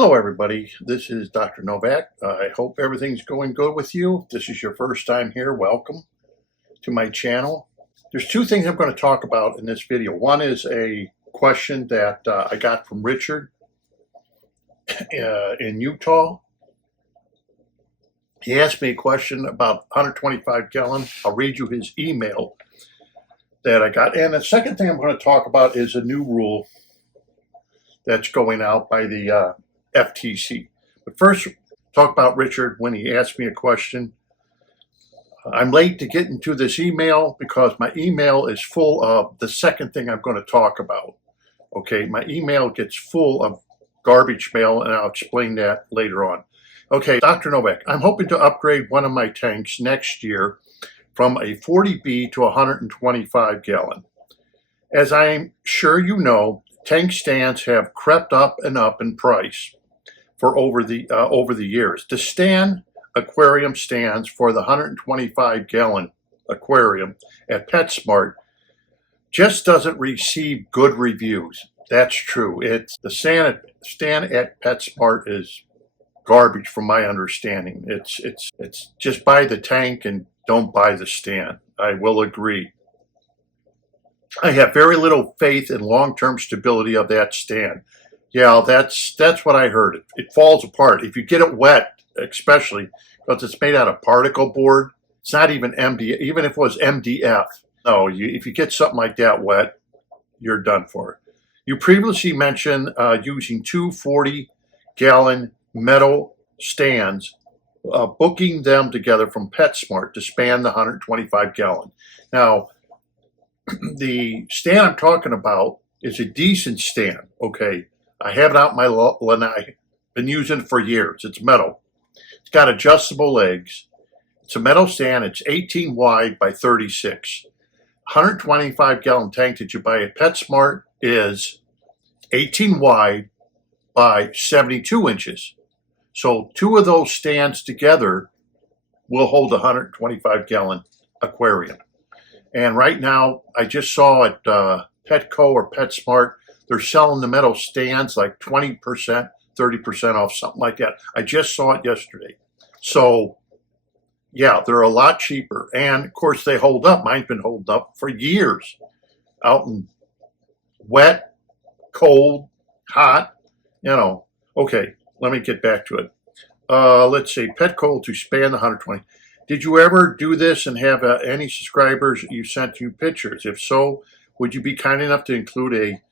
Hello, everybody. This is Dr. Novak. I hope everything's going good with you. If this is your first time here, welcome to my channel. There's two things I'm going to talk about in this video. One is a question that I got from Richard in Utah. He asked me a question about 125 gallon. I'll read you his email that I got. And the second thing I'm going to talk about is a new rule that's going out by the FTC. But first, talk about Richard when he asked me a question. I'm late to get into this email because my email is full of the second thing I'm going to talk about. Okay, my email gets full of garbage mail, and I'll explain that later on. Okay, Dr. Novak, I'm hoping to upgrade one of my tanks next year from a 40B to 125 gallon. As I'm sure you know, tank stands have crept up and up in price for over the years. The stand aquarium stands for the 125 gallon aquarium at Petsmart just doesn't receive good reviews. That's true. The stand at Petsmart is garbage from my understanding. It's just buy the tank and don't buy the stand. I will agree. I have very little faith in long-term stability of that stand. Yeah, that's what I heard. It falls apart. If you get it wet, especially because it's made out of particle board, it's not even MDF. Even if it was MDF, no, if you get something like that wet, you're done for. You previously mentioned using two 40-gallon metal stands, booking them together from PetSmart to span the 125 gallon. Now, the stand I'm talking about is a decent stand, okay? I have it out in my lanai. Been using it for years. It's metal. It's got adjustable legs. It's a metal stand. It's 18 wide by 36. 125 gallon tank that you buy at PetSmart is 18 wide by 72 inches. So two of those stands together will hold a 125 gallon aquarium. And right now, I just saw at Petco or PetSmart, they're selling the metal stands like 20%, 30% off, something like that. I just saw it yesterday. So, yeah, they're a lot cheaper. And, of course, they hold up. Mine's been holding up for years. Out in wet, cold, hot, you know. Okay, let me get back to it. Let's see, Petco to span the 120. Did you ever do this and have any subscribers you sent you pictures? If so, would you be kind enough to include a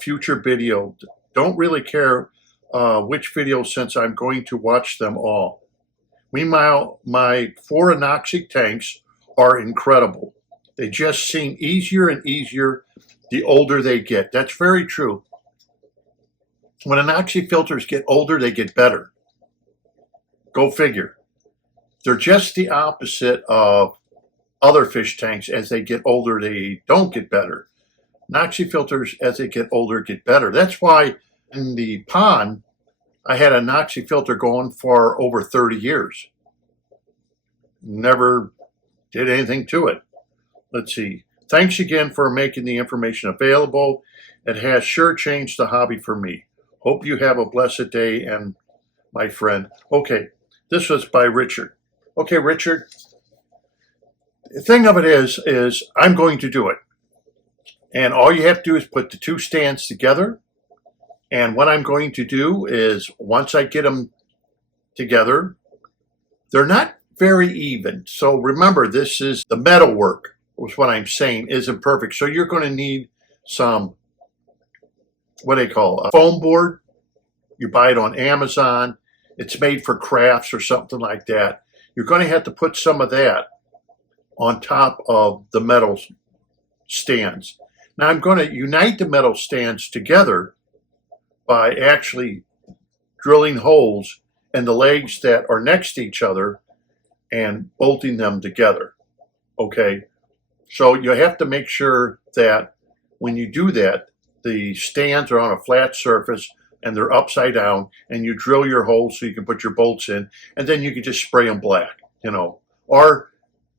future video? Don't really care which video since I'm going to watch them all. Meanwhile, my 4 anoxic tanks are incredible. They just seem easier and easier the older they get. That's very true. When anoxic filters get older, they get better. Go figure. They're just the opposite of other fish tanks. As they get older, they don't get better. Anoxic filters, as they get older, get better. That's why in the pond, I had an anoxic filter going for over 30 years. Never did anything to it. Let's see. Thanks again for making the information available. It has sure changed the hobby for me. Hope you have a blessed day, and my friend. Okay, this was by Richard. Okay, Richard, the thing of it is I'm going to do it. And all you have to do is put the two stands together. And what I'm going to do is once I get them together, they're not very even. So remember, this is the metal work, was what I'm saying, isn't perfect. So you're going to need some, what do they call, a foam board. You buy it on Amazon. It's made for crafts or something like that. You're going to have to put some of that on top of the metal stands. Now I'm going to unite the metal stands together by actually drilling holes in the legs that are next to each other and bolting them together. Okay, so you have to make sure that when you do that, the stands are on a flat surface and they're upside down, and you drill your holes so you can put your bolts in, and then you can just spray them black, you know. Or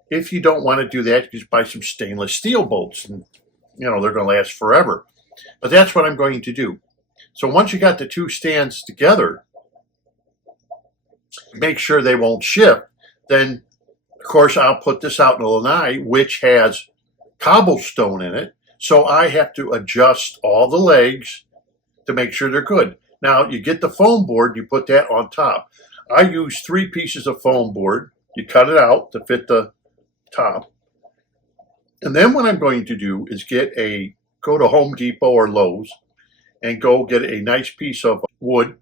if you don't want to do that, you just buy some stainless steel bolts, and you know they're going to last forever. But that's what I'm going to do. So once you got the two stands together, make sure they won't shift, then of course I'll put this out in the lanai, which has cobblestone in it. So I have to adjust all the legs to make sure they're good. Now you get the foam board, you put that on top. I use 3 pieces of foam board. You cut it out to fit the top. And then what I'm going to do is go to Home Depot or Lowe's and go get a nice piece of wood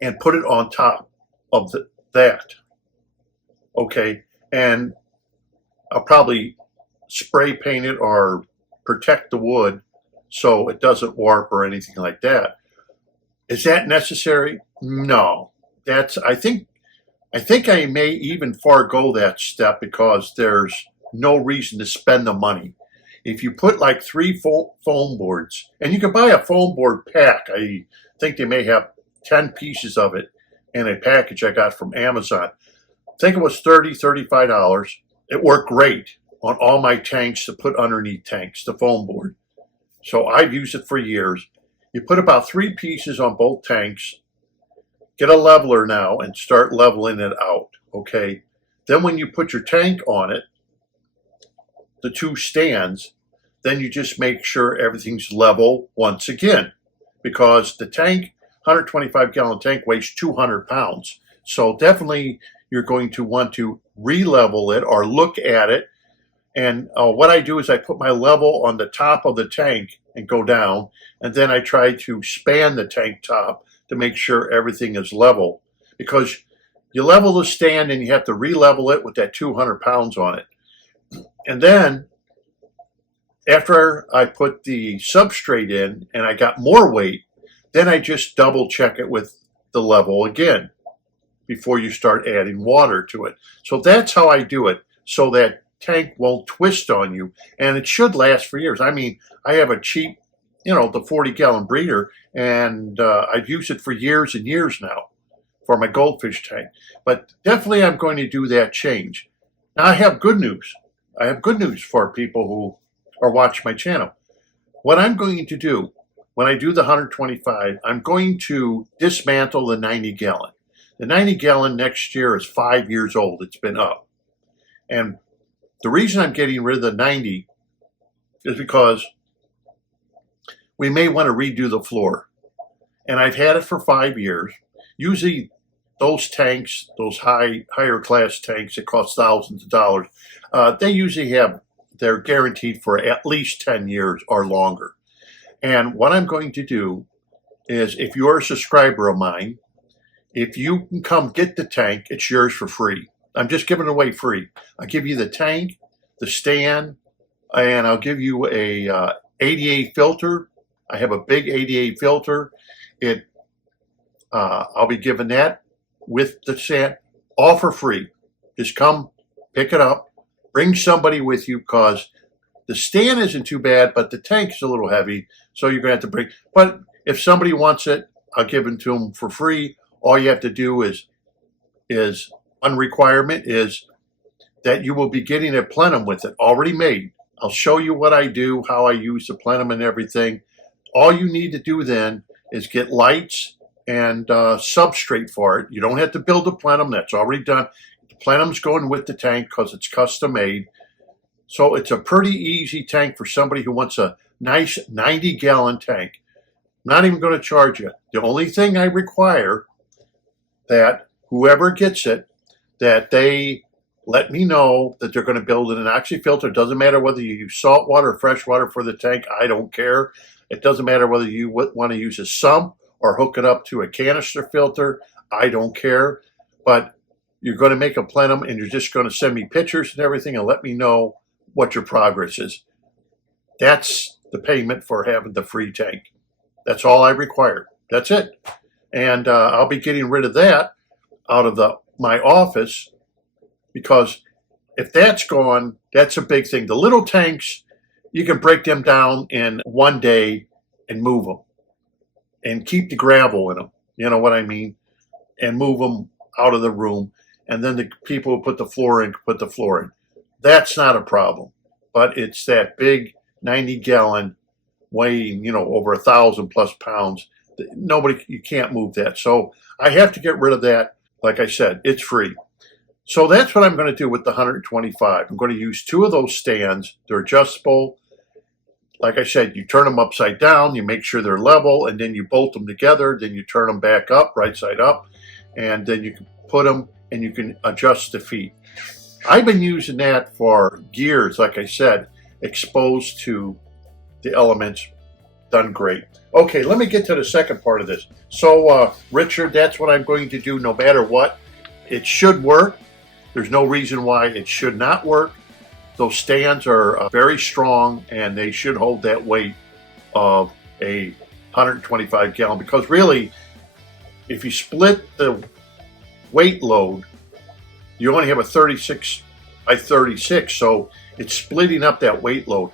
and put it on top of that. Okay, and I'll probably spray paint it or protect the wood so it doesn't warp or anything like that. Is that necessary? No. I think I may even forego that step because there's no reason to spend the money. If you put like 3 foam boards, and you can buy a foam board pack. I think they may have 10 pieces of it in a package I got from Amazon. I think it was $30, $35. It worked great on all my tanks to put underneath tanks, the foam board. So I've used it for years. You put about 3 pieces on both tanks, get a leveler now and start leveling it out, okay? Then when you put your tank on it, the 2 stands, then you just make sure everything's level once again, because the tank, 125-gallon tank, weighs 200 pounds. So definitely you're going to want to re-level it or look at it. And what I do is I put my level on the top of the tank and go down, and then I try to span the tank top to make sure everything is level, because you level the stand and you have to re-level it with that 200 pounds on it. And then after I put the substrate in and I got more weight, then I just double check it with the level again before you start adding water to it. So that's how I do it, so that tank won't twist on you, and it should last for years. I mean, I have a cheap, the 40-gallon breeder, and I've used it for years and years now for my goldfish tank. But definitely I'm going to do that change. Now I have good news. I have good news for people who are watching my channel. What I'm going to do when I do the 125, I'm going to dismantle the 90-gallon. The 90-gallon next year is 5 years old. It's been up. And the reason I'm getting rid of the 90 is because we may want to redo the floor. And I've had it for 5 years. Usually those tanks, those higher class tanks that cost thousands of dollars, they usually they're guaranteed for at least 10 years or longer. And what I'm going to do is, if you're a subscriber of mine, if you can come get the tank, it's yours for free. I'm just giving it away free. I'll give you the tank, the stand, and I'll give you a 88 filter. I have a big 88 filter. I'll be giving that with the stand, all for free. Just come pick it up. Bring somebody with you, because the stand isn't too bad, but the tank is a little heavy, so you're going to have to bring. But if somebody wants it, I'll give it to them for free. All you have to do is one requirement is that you will be getting a plenum with it already made. I'll show you what I do, how I use the plenum and everything. All you need to do then is get lights and substrate for it. You don't have to build a plenum. That's already done. The plenum's going with the tank because it's custom made. So it's a pretty easy tank for somebody who wants a nice 90-gallon tank. I'm not even going to charge you. The only thing I require, that whoever gets it, that they let me know that they're going to build an oxy filter. It doesn't matter whether you use salt water or fresh water for the tank. I don't care. It doesn't matter whether you want to use a sump or hook it up to a canister filter. I don't care. But you're going to make a plenum, and you're just going to send me pictures and everything and let me know what your progress is. That's the payment for having the free tank. That's all I require. That's it. And I'll be getting rid of that out of my office, because if that's gone, that's a big thing. The little tanks, you can break them down in one day and move them and keep the gravel in them. You know what I mean? And move them out of the room. And then the people who put the floor in, put the floor in. That's not a problem. But it's that big 90-gallon weighing, over 1,000+ pounds. Nobody, you can't move that. So I have to get rid of that. Like I said, it's free. So that's what I'm going to do with the 125. I'm going to use 2 of those stands. They're adjustable. Like I said, you turn them upside down, you make sure they're level, and then you bolt them together. Then you turn them back up, right side up, and then you can put them and you can adjust the feet. I've been using that for years, like I said, exposed to the elements, done great. Okay, let me get to the second part of this. So, Richard, that's what I'm going to do no matter what. It should work. There's no reason why it should not work. Those stands are very strong, and they should hold that weight of a 125 gallon, because really, if you split the weight load, you only have a 36 by 36, so it's splitting up that weight load.